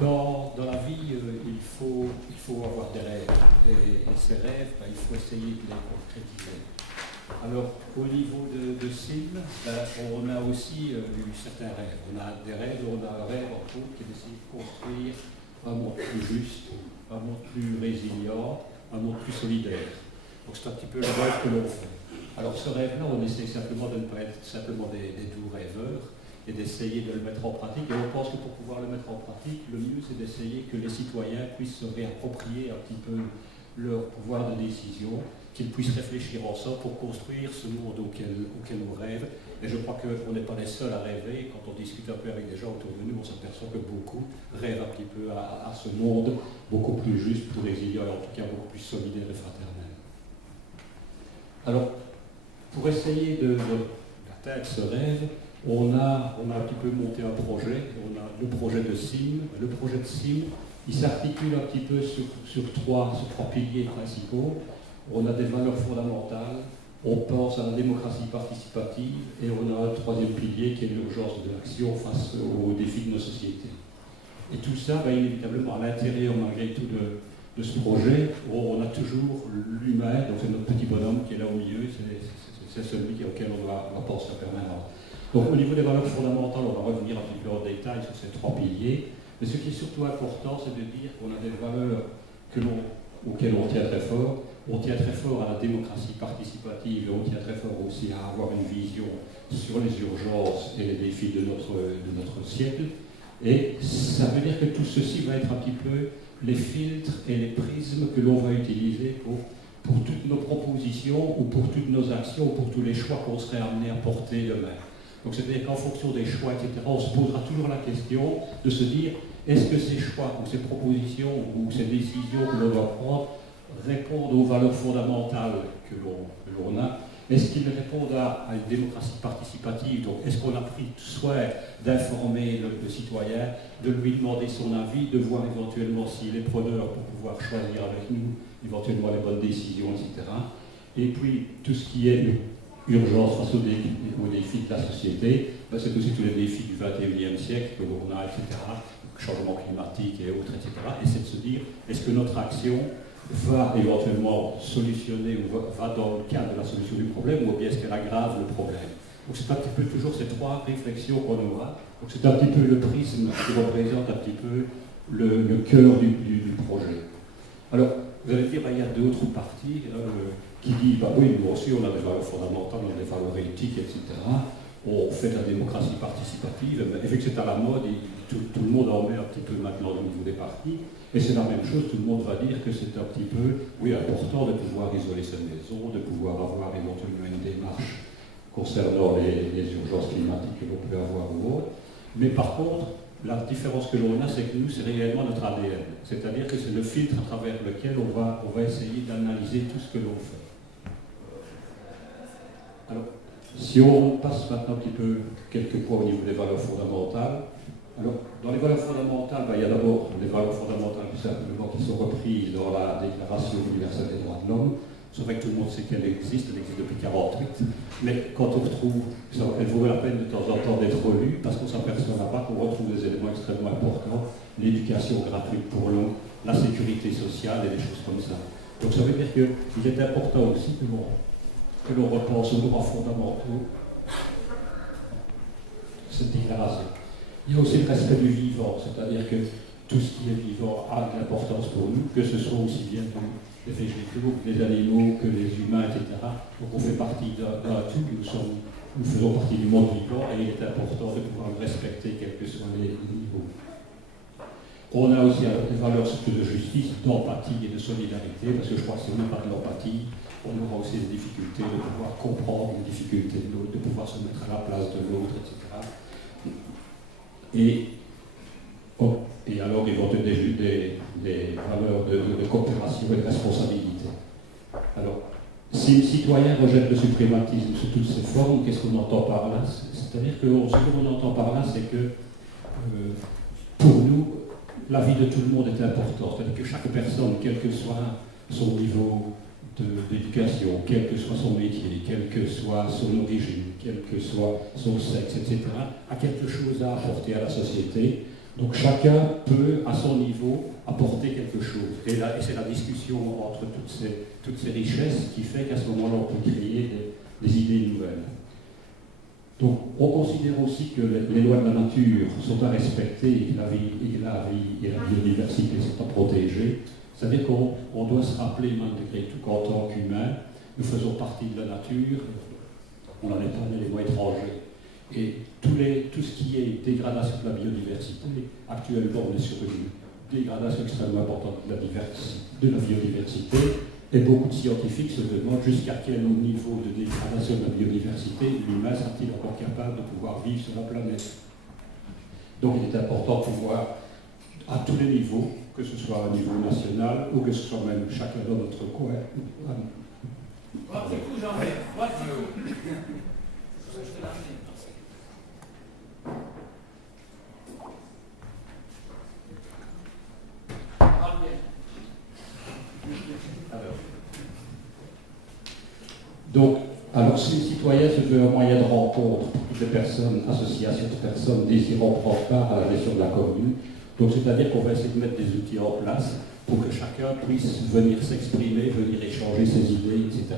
Dans la vie, il faut avoir des rêves. Et ces rêves, il faut essayer de les concrétiser. Alors, au niveau de SIM, on a aussi eu certains rêves. On a des rêves, on a un rêve en tout qui est d'essayer de construire un monde plus juste, un monde plus résilient, un monde plus solidaire. Donc c'est un petit peu le rêve que l'on fait. Alors ce rêve-là, on essaie simplement de ne pas être simplement des doux rêveurs et d'essayer de le mettre en pratique. Et on pense que pour pouvoir le mettre en pratique, le mieux c'est d'essayer que les citoyens puissent se réapproprier un petit peu leur pouvoir de décision, qu'ils puissent réfléchir ensemble pour construire ce monde auquel on rêve. Et je crois qu'on n'est pas les seuls à rêver. Quand on discute un peu avec des gens autour de nous, on s'aperçoit que beaucoup rêvent un petit peu à ce monde beaucoup plus juste, plus résilient et en tout cas beaucoup plus solidaire et fraternel. Alors, pour essayer d'atteindre ce rêve, on a un petit peu monté un projet. On a le projet de SIM. Le projet de SIM, il s'articule un petit peu sur trois piliers principaux. On a des valeurs fondamentales, on pense à la démocratie participative et on a un troisième pilier qui est l'urgence de l'action face aux défis de nos sociétés. Et tout ça, inévitablement, à l'intérieur, malgré tout, de ce projet, on a toujours l'humain, donc c'est notre petit bonhomme qui est là au milieu, c'est celui auquel on doit penser en permanence. Donc au niveau des valeurs fondamentales, on va revenir un petit peu en détail sur ces trois piliers, mais ce qui est surtout important, c'est de dire qu'on a des valeurs auxquelles on tient très fort. On tient très fort à la démocratie participative et on tient très fort aussi à avoir une vision sur les urgences et les défis de notre siècle. Et ça veut dire que tout ceci va être un petit peu les filtres et les prismes que l'on va utiliser pour toutes nos propositions ou pour toutes nos actions ou pour tous les choix qu'on serait amené à porter demain. Donc c'est-à-dire qu'en fonction des choix, etc., on se posera toujours la question de se dire est-ce que ces choix ou ces propositions ou ces décisions que l'on doit prendre répondent aux valeurs fondamentales que l'on a? Est-ce qu'ils répondent à une démocratie participative? Donc, est-ce qu'on a pris soin d'informer le citoyen, de lui demander son avis, de voir éventuellement s'il est preneur pour pouvoir choisir avec nous éventuellement les bonnes décisions, etc. Et puis, tout ce qui est urgence face aux défis de la société, c'est aussi tous les défis du XXIe siècle que l'on a, etc. Changement climatique et autres, etc. Et c'est de se dire, est-ce que notre action va éventuellement solutionner ou va dans le cadre de la solution du problème ou bien est-ce qu'elle aggrave le problème? Donc c'est un petit peu toujours ces trois réflexions qu'on aura. Donc c'est un petit peu le prisme qui représente un petit peu le cœur du projet. Alors, vous allez dire, il y a d'autres parties qui disent, oui, nous aussi on a des valeurs fondamentales, on a des valeurs éthiques, etc. On fait de la démocratie participative, et vu que c'est à la mode, tout le monde en met un petit peu maintenant au niveau des partis. Et c'est la même chose, tout le monde va dire que c'est un petit peu, oui, important de pouvoir isoler sa maison, de pouvoir avoir éventuellement une démarche concernant les urgences climatiques que l'on peut avoir ou autre. Mais par contre, la différence que l'on a, c'est que nous, c'est réellement notre ADN. C'est-à-dire que c'est le filtre à travers lequel on va essayer d'analyser tout ce que l'on fait. Alors, si on passe maintenant un petit peu quelques points au niveau des valeurs fondamentales, alors, dans les valeurs fondamentales, il y a d'abord les valeurs fondamentales simplement qui sont reprises dans la Déclaration universelle des droits de l'homme. C'est vrai que tout le monde sait qu'elle existe depuis 1948, mais quand on retrouve, elle vaut la peine de temps en temps d'être relue, parce qu'on s'aperçoit là-bas qu'on retrouve des éléments extrêmement importants, l'éducation gratuite pour l'eau, la sécurité sociale et des choses comme ça. Donc ça veut dire qu'il est important aussi que l'on repense aux droits fondamentaux, cette déclaration. Il y a aussi le respect du vivant, c'est-à-dire que tout ce qui est vivant a de l'importance pour nous, que ce soit aussi bien les végétaux, les animaux, que les humains, etc. Donc on fait partie d'un tout, nous faisons partie du monde vivant et il est important de pouvoir le respecter, quels que soient les niveaux. On a aussi des valeurs surtout de justice, d'empathie et de solidarité, parce que je crois que si on n'a pas de l'empathie, on aura aussi des difficultés de pouvoir comprendre les difficultés de l'autre, de pouvoir se mettre à la place de l'autre, etc. Et alors, ils vont donner des valeurs de coopération et de responsabilité. Alors, si le citoyen rejette le suprématisme sous toutes ses formes, qu'est-ce qu'on entend par là? C'est-à-dire que ce qu'on entend par là, c'est que pour nous, la vie de tout le monde est importante. C'est-à-dire que chaque personne, quel que soit son niveau d'éducation, quel que soit son métier, quelle que soit son origine, quel que soit son sexe, etc., a quelque chose à apporter à la société. Donc chacun peut, à son niveau, apporter quelque chose. Et c'est la discussion entre toutes ces richesses qui fait qu'à ce moment-là, on peut créer des idées nouvelles. Donc on considère aussi que les lois de la nature sont à respecter et que la biodiversité sont à protéger. C'est-à-dire qu'on doit se rappeler malgré tout qu'en tant qu'humains, nous faisons partie de la nature, on n'en est pas un élément étranger. Et tout ce qui est dégradation de la biodiversité, actuellement on est sur une dégradation extrêmement importante de la biodiversité, et beaucoup de scientifiques se demandent jusqu'à quel niveau de dégradation de la biodiversité l'humain sera-t-il encore capable de pouvoir vivre sur la planète. Donc il est important de pouvoir, à tous les niveaux, que ce soit au niveau national ou que ce soit même chacun dans notre coin. Alors si les citoyens se veulent un moyen de rencontre pour toutes les personnes, associations de personnes désirant prendre part à la gestion de la commune, donc c'est-à-dire qu'on va essayer de mettre des outils en place pour que chacun puisse venir s'exprimer, venir échanger ses idées, etc.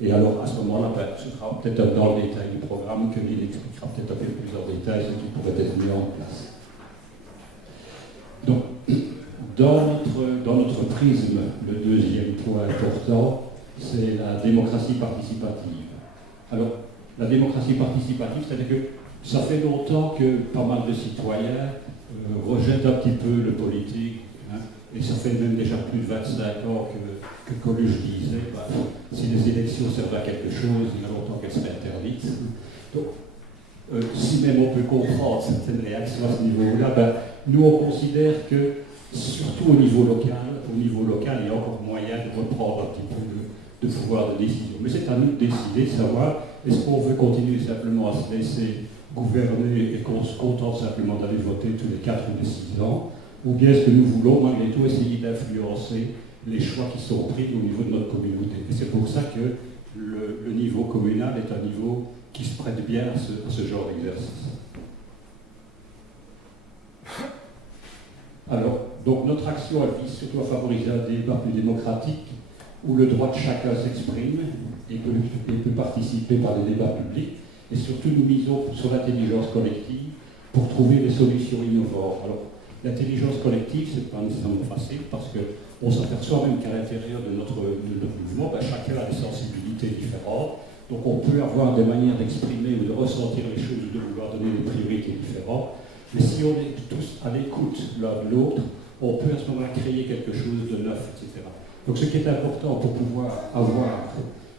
Et alors à ce moment-là, ce sera peut-être dans le détail du programme que Lille expliquera peut-être un peu plus en détail ce qui pourrait être mis en place. Donc, dans notre prisme, le deuxième point important, c'est la démocratie participative. Alors, la démocratie participative, c'est-à-dire que ça fait longtemps que pas mal de citoyens rejettent un petit peu le politique, hein, et ça fait même déjà plus de 25 ans que Coluche disait, si les élections servent à quelque chose, il y a longtemps qu'elles seraient interdites. Donc, si même on peut comprendre certaines réactions à ce niveau-là, nous on considère que, surtout au niveau local, il y a encore moyen de reprendre un petit peu de pouvoir de décision. Mais c'est à nous de décider, de savoir, est-ce qu'on veut continuer simplement à se laisser gouverner et qu'on se contente simplement d'aller voter tous les 4 ou les 6 ans, ou bien est-ce que nous voulons malgré tout essayer d'influencer les choix qui sont pris au niveau de notre communauté. Et c'est pour ça que le niveau communal est un niveau qui se prête bien à ce genre d'exercice. Alors, donc notre action, elle vise surtout à favoriser un débat plus démocratique, où le droit de chacun s'exprime et peut participer par les débats publics. Et surtout, nous misons sur l'intelligence collective pour trouver des solutions innovantes. Alors, l'intelligence collective, ce n'est pas nécessairement facile parce qu'on s'aperçoit même qu'à l'intérieur de notre mouvement, chacun a des sensibilités différentes. Donc, on peut avoir des manières d'exprimer ou de ressentir les choses ou de vouloir donner des priorités différentes. Mais si on est tous à l'écoute l'un de l'autre, on peut à ce moment-là créer quelque chose de neuf, etc. Donc ce qui est important pour pouvoir avoir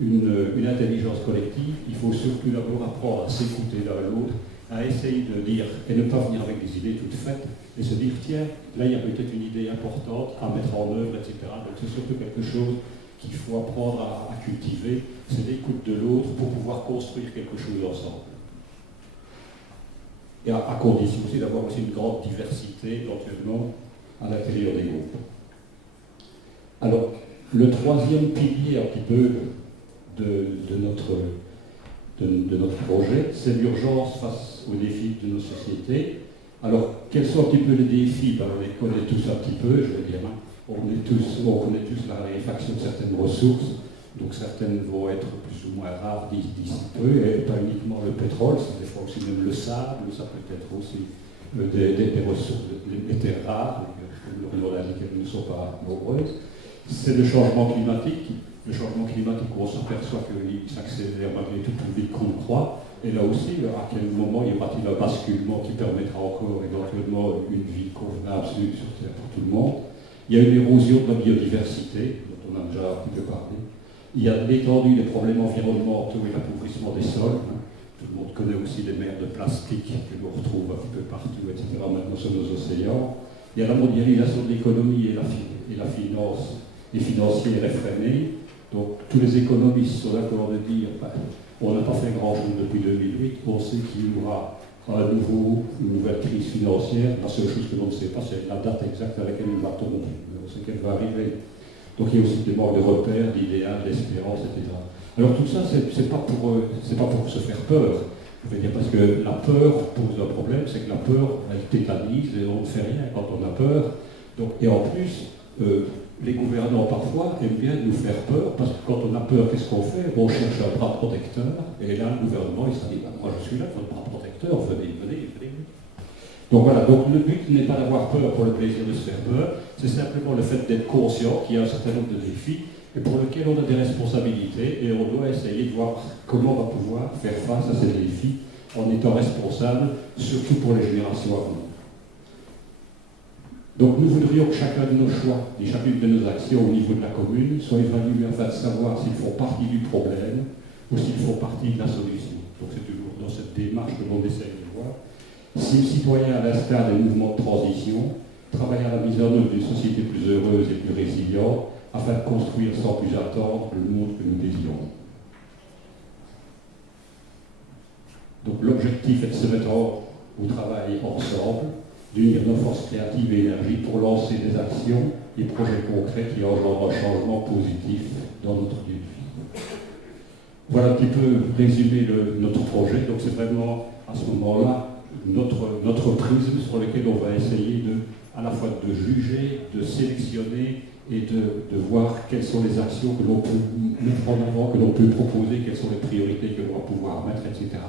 une intelligence collective, il faut surtout d'abord apprendre à s'écouter l'un l'autre, à essayer de dire, et ne pas venir avec des idées toutes faites, et se dire, tiens, là il y a peut-être une idée importante à mettre en œuvre, etc. Donc c'est surtout quelque chose qu'il faut apprendre à cultiver, c'est l'écoute de l'autre pour pouvoir construire quelque chose ensemble. Et à condition aussi d'avoir aussi une grande diversité, éventuellement, à l'intérieur des groupes. Alors, le troisième pilier un petit peu de notre projet, c'est l'urgence face aux défis de nos sociétés. Alors, quels sont un petit peu les défis? On les connaît tous un petit peu, je veux dire. On connaît tous la raréfaction de certaines ressources, donc certaines vont être plus ou moins rares d'ici peu, et pas uniquement le pétrole, c'est des fois aussi même le sable, ça peut être aussi des ressources, des terres rares, dans lesquelles nous ne sommes pas nombreuses. C'est le changement climatique. Le changement climatique, où on s'aperçoit qu'il s'accélère malgré tout plus vite qu'on le croit. Et là aussi, à quel moment y aura-t-il un basculement qui permettra encore éventuellement une vie convenable sur Terre pour tout le monde? Il y a une érosion de la biodiversité, dont on a déjà un petit peu parlé. Il y a l'étendue des problèmes environnementaux et l'appauvrissement des sols. Tout le monde connaît aussi les mers de plastique que l'on retrouve un petit peu partout, etc., maintenant sur nos océans. Il y a la mondialisation de l'économie et la finance, et financière effrénée. Donc tous les économistes sont d'accord de dire on n'a pas fait grand-chose depuis 2008, on sait qu'il y aura une nouvelle crise financière. La seule chose que l'on ne sait pas, c'est la date exacte à laquelle elle va tomber. On sait qu'elle va arriver. Donc il y a aussi des manques de repères, d'idéal, d'espérance, etc. Alors tout ça, c'est pas pour se faire peur. Je veux dire, parce que la peur pose un problème, c'est que la peur, elle tétanise et on ne fait rien quand on a peur. Donc, et en plus, les gouvernants parfois aiment bien nous faire peur, parce que quand on a peur, qu'est-ce qu'on fait? On cherche un bras protecteur, et là, le gouvernement, il se dit, bah, moi je suis là, votre bras protecteur, venez, venez, venez. Donc voilà, donc le but n'est pas d'avoir peur pour le plaisir de se faire peur, c'est simplement le fait d'être conscient qu'il y a un certain nombre de défis, et pour lesquels on a des responsabilités, et on doit essayer de voir comment on va pouvoir faire face à ces défis en étant responsable, surtout pour les générations à venir. Donc nous voudrions que chacun de nos choix et chacune de nos actions au niveau de la commune soit évalué afin de savoir s'ils font partie du problème ou s'ils font partie de la solution. Donc c'est toujours dans cette démarche que l'on essaye de voir. Si le citoyen, à l'instar des mouvements de transition, travaille à la mise en œuvre d'une société plus heureuse et plus résiliente afin de construire sans plus attendre le monde que nous désirons. Donc l'objectif est de se mettre au travail ensemble, d'unir nos forces créatives et énergies pour lancer des actions et projets concrets qui engendrent un changement positif dans notre lieu de vie. Voilà un petit peu résumé notre projet. Donc c'est vraiment à ce moment-là notre prisme sur lequel on va essayer à la fois de juger, de sélectionner et de voir quelles sont les actions que l'on peut mettre en avant, que l'on peut proposer, quelles sont les priorités que l'on va pouvoir mettre, etc.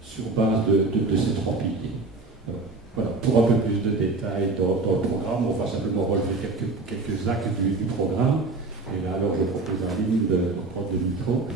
Sur base de ces trois piliers. Voilà, pour un peu plus de détails dans le programme, on va simplement relever quelques axes du programme. Et là, alors, je propose à Aline de reprendre le micro.